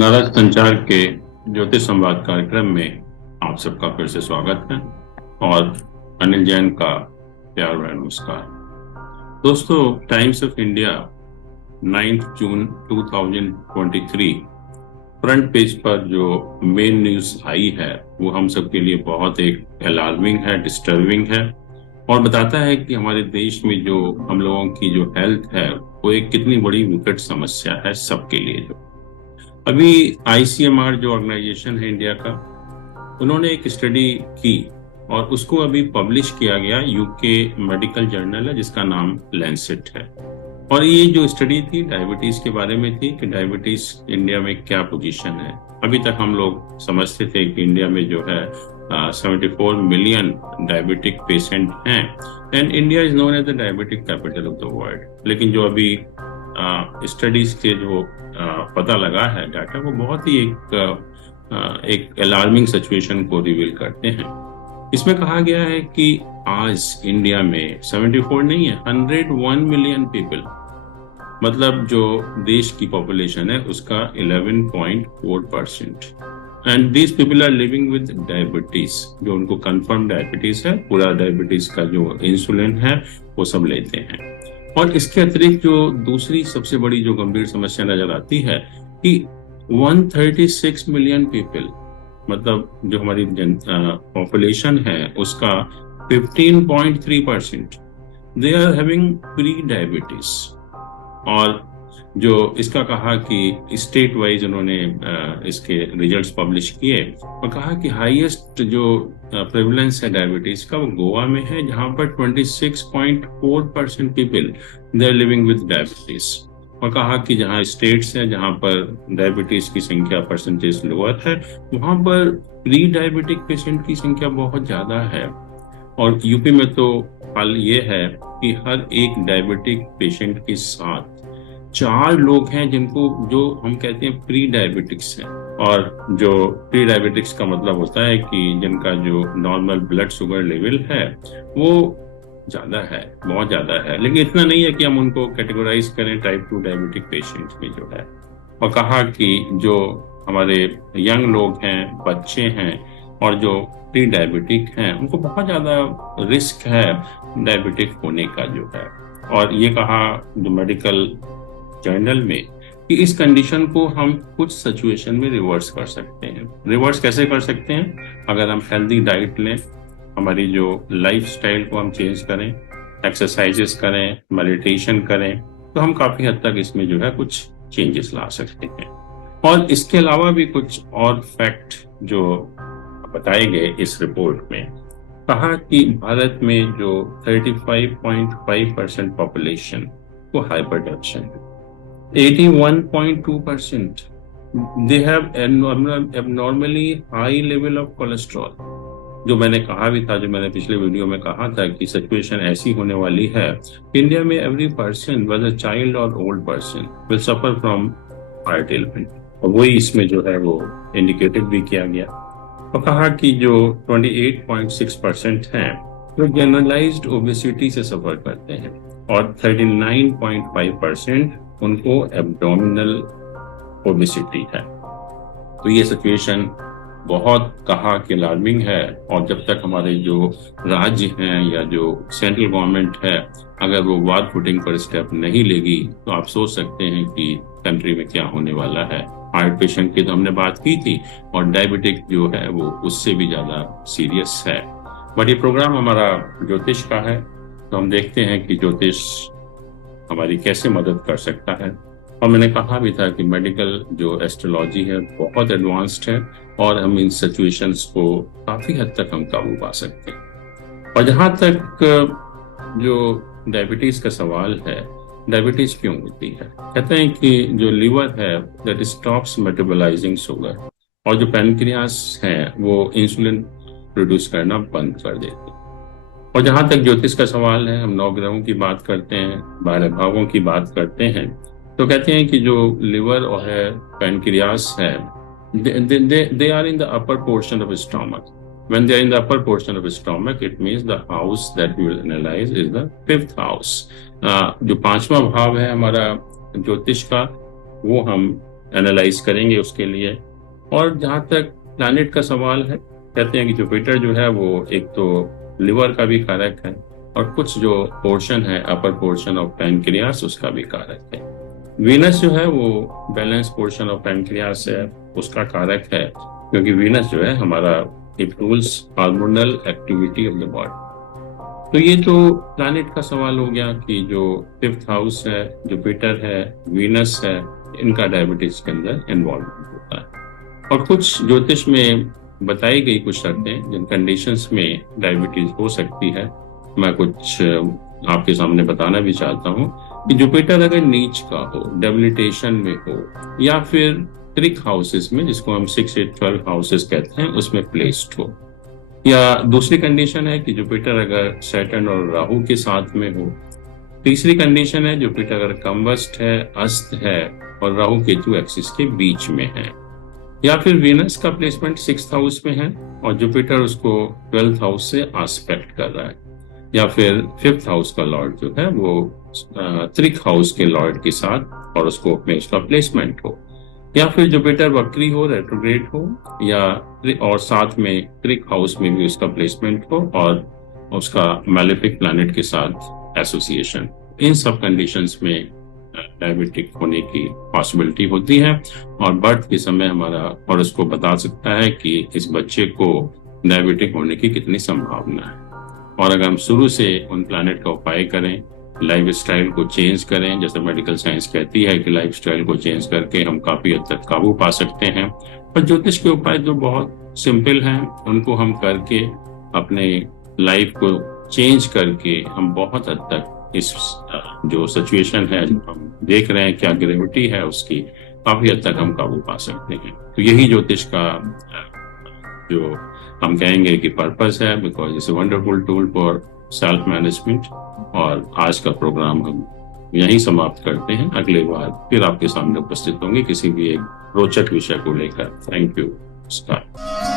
नारद संचार के ज्योतिष संवाद कार्यक्रम में आप सबका फिर से स्वागत है और अनिल जैन का प्यार भरा नमस्कार। दोस्तों, times of India 9 June 2023 front page पर जो मेन न्यूज आई है वो हम सबके लिए बहुत एक अलार्मिंग है, डिस्टर्बिंग है और बताता है कि हमारे देश में जो हम लोगों की जो हेल्थ है वो एक कितनी बड़ी विकट समस्या है सबके लिए। जो अभी ICMR जो ऑर्गेनाइजेशन है इंडिया का, उन्होंने एक स्टडी की और उसको अभी पब्लिश किया गया। यूके मेडिकल जर्नल है जिसका नाम लैंसेट है। और ये जो स्टडी थी डायबिटीज के बारे में थी कि डायबिटीज इंडिया में क्या पोजीशन है। अभी तक हम लोग समझते थे कि इंडिया में जो है 74 मिलियन डायबिटिक पेशेंट हैं and India is known as the diabetic capital of the world. लेकिन जो अभी स्टडीज के जो पता लगा है डाटा, वो बहुत ही एक अलार्मिंग सिचुएशन को रिवील करते हैं। इसमें कहा गया है कि आज इंडिया में 74 नहीं है, 101 मिलियन पीपल, मतलब जो देश की पॉपुलेशन है उसका 11.4%, and these people are living with diabetes. जो उनको कंफर्म डायबिटीज है, पूरा डायबिटीज का जो इंसुलिन है वो सब लेते हैं। और इसके अतिरिक्त जो दूसरी सबसे बड़ी जो गंभीर समस्या नजर आती है कि 136 मिलियन पीपल, मतलब जो हमारी पॉपुलेशन है उसका 15.3% they are having pre diabetes. और जो इसका कहा कि स्टेट वाइज उन्होंने इसके रिजल्ट्स पब्लिश किए और कहा कि हाईएस्ट जो प्रेवलेंस है डायबिटीज का वो गोवा में है, जहां पर 26.4% people they are living with diabetes. और कहा कि जहां स्टेट्स हैं जहां पर डायबिटीज की संख्या परसेंटेज लोअर है, वहां पर प्री डायबिटिक पेशेंट की संख्या बहुत ज्यादा है। और यूपी में तो हाल ये है कि हर एक डायबिटिक पेशेंट के साथ 4 लोग हैं जिनको जो हम कहते हैं प्री डायबिटिक्स हैं। और जो प्री डायबिटिक्स का मतलब होता है कि जिनका जो नॉर्मल ब्लड शुगर लेवल है वो ज्यादा है, बहुत ज्यादा है, लेकिन इतना नहीं है कि हम उनको कैटेगराइज करें टाइप 2 डायबिटिक पेशेंट में जो है। और कहा कि जो हमारे यंग लोग हैं, बच्चे हैं और जो प्री डायबिटिक हैं, उनको बहुत ज्यादा रिस्क है डायबिटिक होने का जो है। और ये कहा जो मेडिकल जर्नल में कि इस कंडीशन को हम कुछ सिचुएशन में रिवर्स कर सकते हैं। रिवर्स कैसे कर सकते हैं? अगर हम हेल्दी डाइट लें, हमारी जो लाइफस्टाइल को हम चेंज करें, एक्सरसाइजेस करें, मेडिटेशन करें, तो हम काफी हद तक इसमें जो है कुछ चेंजेस ला सकते हैं। और इसके अलावा भी कुछ और फैक्ट जो बताए गए इस रिपोर्ट में, कहा कि भारत में जो 35.5% पॉपुलेशन को हाइपरटेंशन है, 81.2% they have abnormally high level of cholesterol। जो मैंने कहा भी था, जो मैंने पिछले वीडियो में कहा था कि सिचुएशन ऐसी होने वाली है, इंडिया में एवरी पर्सन whether चाइल्ड और old person will suffer from heart element. और वही इसमें जो है वो इंडिकेटेड भी किया गया। और कहा कि जो 28.6% हैं वो जनरलाइज्ड ओबेसिटी से सफर करते हैं और 39.5% उनको एब्डोमिनल ओबेसिटी है। तो ये सिचुएशन बहुत कहा कि अलार्मिंग है। और जब तक हमारे जो राज्य हैं या जो सेंट्रल गवर्नमेंट है, अगर वो वार फुटिंग पर स्टेप नहीं लेगी तो आप सोच सकते हैं कि कंट्री में क्या होने वाला है। हार्ट पेशेंट की तो हमने बात की थी और डायबिटिक जो है वो उससे भी ज्यादा सीरियस है। बट ये प्रोग्राम हमारा ज्योतिष का है, तो हम देखते हैं कि ज्योतिष हमारी कैसे मदद कर सकता है। और मैंने कहा भी था कि मेडिकल जो एस्ट्रोलॉजी है बहुत एडवांस्ड है और हम इन सिचुएशंस को काफी हद तक हम काबू पा सकते हैं। और जहां तक जो डायबिटीज का सवाल है, डायबिटीज क्यों होती है? कहते हैं कि जो लीवर है दैट स्टॉप्स मेटाबोलाइजिंग शुगर, और जो पैनक्रियास है वो इंसुलिन प्रोड्यूस करना बंद कर देती है। और जहां तक ज्योतिष का सवाल है, हम 9 ग्रहों की बात करते हैं, 12 भावों की बात करते हैं, तो कहते हैं कि जो लिवर और है, पैनक्रियास है, they are in the upper portion of stomach. When they are in the upper portion of stomach, it means the house that we will analyze is the 5th house. जो 5वां भाव है हमारा ज्योतिष का, वो हम एनालाइज करेंगे उसके लिए। और जहाँ तक प्लैनेट का सवाल है, कहते हैं कि जुपिटर जो है वो एक तो लिवर का भी कारक है, और कुछ जो पोर्शन है अपर पोर्शन ऑफ पैनक्रियास उसका भी कारक है। वीनस जो है वो बैलेंस पोर्शन ऑफ पैनक्रियास है, उसका कारक है, क्योंकि वीनस जो है हमारा it rules hormonal activity of the body. तो ये तो प्लैनेट का सवाल हो गया कि जो 5th हाउस है, जुपिटर है, वीनस है, इनका डायबिटीज के अंदर इन्वॉल्वमेंट होता है। और कुछ ज्योतिष में बताई गई कुछ शर्तें जिन कंडीशंस में डायबिटीज हो सकती है, मैं कुछ आपके सामने बताना भी चाहता हूँ कि जुपिटर अगर नीच का हो, डेबिलिटेशन में हो, या फिर त्रिक हाउसेस में, जिसको हम 6, 8, 12 हाउसेस कहते हैं, उसमें प्लेस्ड हो। या दूसरी कंडीशन है कि जुपिटर अगर सैटर्न और राहु के साथ में हो। तीसरी कंडीशन है जुपिटर अगर कम्बस्ट है, अस्त है और राहु केतु एक्सिस के बीच में है। या फिर वीनस का प्लेसमेंट 6th हाउस में है और जुपिटर उसको 12th हाउस से आस्पेक्ट कर रहा है। या फिर 5th हाउस का लॉर्ड जो है वो त्रिक हाउस के लॉर्ड के साथ हॉरोस्कोप में उसका प्लेसमेंट हो। या फिर जुपिटर वक्री हो, रेट्रोग्रेड हो, या और साथ में त्रिक हाउस में भी उसका प्लेसमेंट हो और उसका मैलेफिक प्लैनेट के साथ एसोसिएशन। इन सब कंडीशंस में डायबिटिक होने की पॉसिबिलिटी होती है। और बर्थ के समय हमारा हॉरोस्कोप बता सकता है कि इस बच्चे को डायबिटिक होने की कितनी संभावना है। और अगर हम शुरू से उन प्लैनेट का उपाय करें, लाइफ स्टाइल को चेंज करें, जैसे मेडिकल साइंस कहती है कि लाइफ स्टाइल को चेंज करके हम काफी हद तक काबू पा सकते हैं। और ज्योतिष के उपाय जो बहुत सिंपल हैं, उनको हम करके अपने लाइफ को चेंज करके हम बहुत हद तक इस जो सिचुएशन है जो हम देख रहे हैं, क्या ग्रेविटी है उसकी, काफी हद तक हम काबू पा सकते हैं। तो यही ज्योतिष का जो हम कहेंगे कि पर्पस है, because it's a wonderful tool for self management. और आज का प्रोग्राम हम यहीं समाप्त करते हैं। अगले बार फिर आपके सामने उपस्थित होंगे किसी भी एक रोचक विषय को लेकर। Thank you. नमस्कार।